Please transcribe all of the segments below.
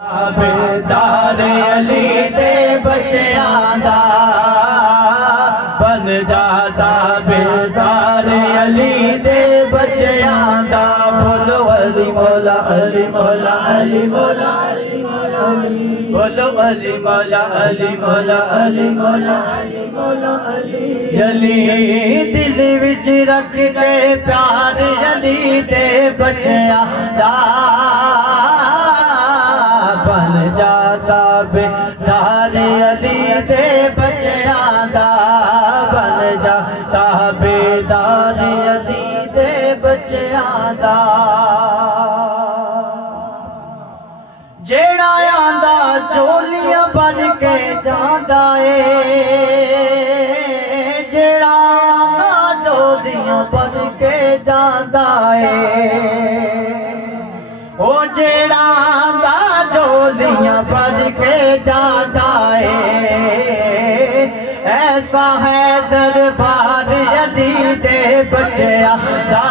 बेदार अली दे बच्चियां दा बन जाता बेदार अली दे बच्चियां दा। बोलो अली मौला अली मौला अली मौला अली मौला बोलो अली मौला अली मौला अली मौला अली मौला अली दिल विच रख के प्यार अली दे बच्चियां दा बन जाता बेदार अली दे बच्चियां दा बन जाता बेदार अली दे बच्चियां दा। जेड़ा आंदा झोलियां भर के जांदा जेड़ा आंदा झोलियां भर के जांदा ओ जेड़ा आंदा झोलियां भर के जांदा ऐसा है दरबार अली दे बच्चियां दा।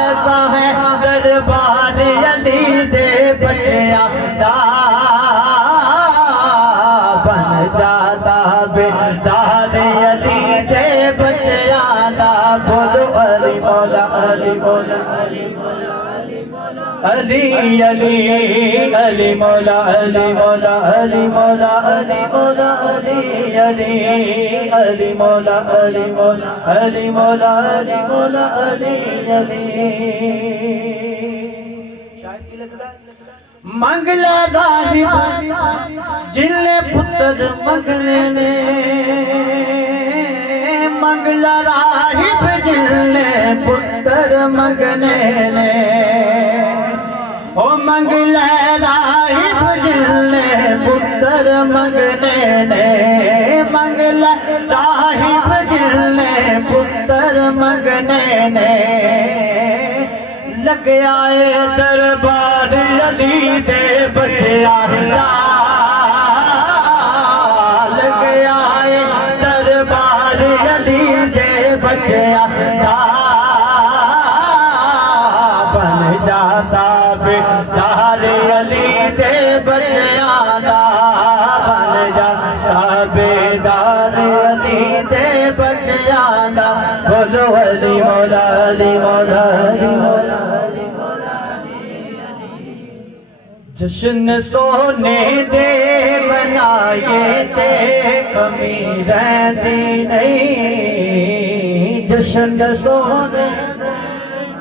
ऐसा है दरबार अली दे बच्चियां दा बन जाता बेदार अली दे बच्चियां दा। बोलो अली मौला अली मौला अली मौला अली अली अली मौला अली मौला अली मौला अली मौला अली अली अली मौला अली मौला अली मौला अली मौला अली अली। मंगला राहिब जिले पुत्र मंगने ने मंगला राहिब जिले पुत्र मंगने ने ओ मंगला राहिब जिले पुत्र मंगने ने मंगला राहिब जिले पुत्र मंगने ने। लग आए दरबार अली दे बच्चियां दा लग आए दरबार अली दे बच्चियां दा बन जाता बेदार अली दे बच्चियां दा बन जाता बेदार अली दे बच्चियां दा। बोलो अली मौला अली मौला अली मौला जश्न सोने दे मनाए ते कमी रहती नहीं। जश्न सोने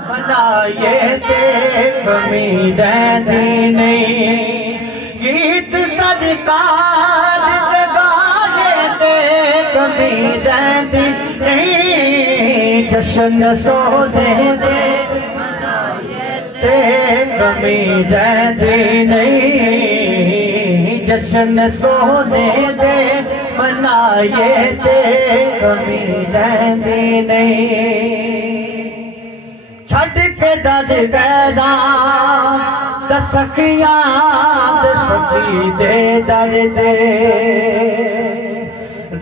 मनाए ते कमी रहती नहीं। गीत सरकार गाए ते कमी रहती नहीं। जश्न सोने दे कमी रहती नहीं। जश्न सोने दे मनाए ते कमी रहती नहीं। छड़ के दज गैरा दसखियां दसखी दे दर दे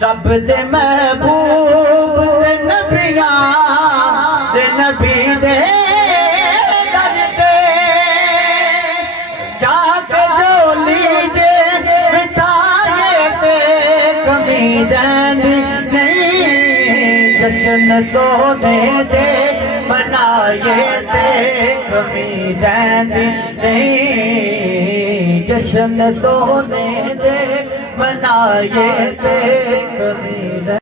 रब दे महबूब दे नबियां दे नबी दे जश्न सोने दे मनाए ते कमी रहती नहीं। जश्न सोने दे मनाए ते कमी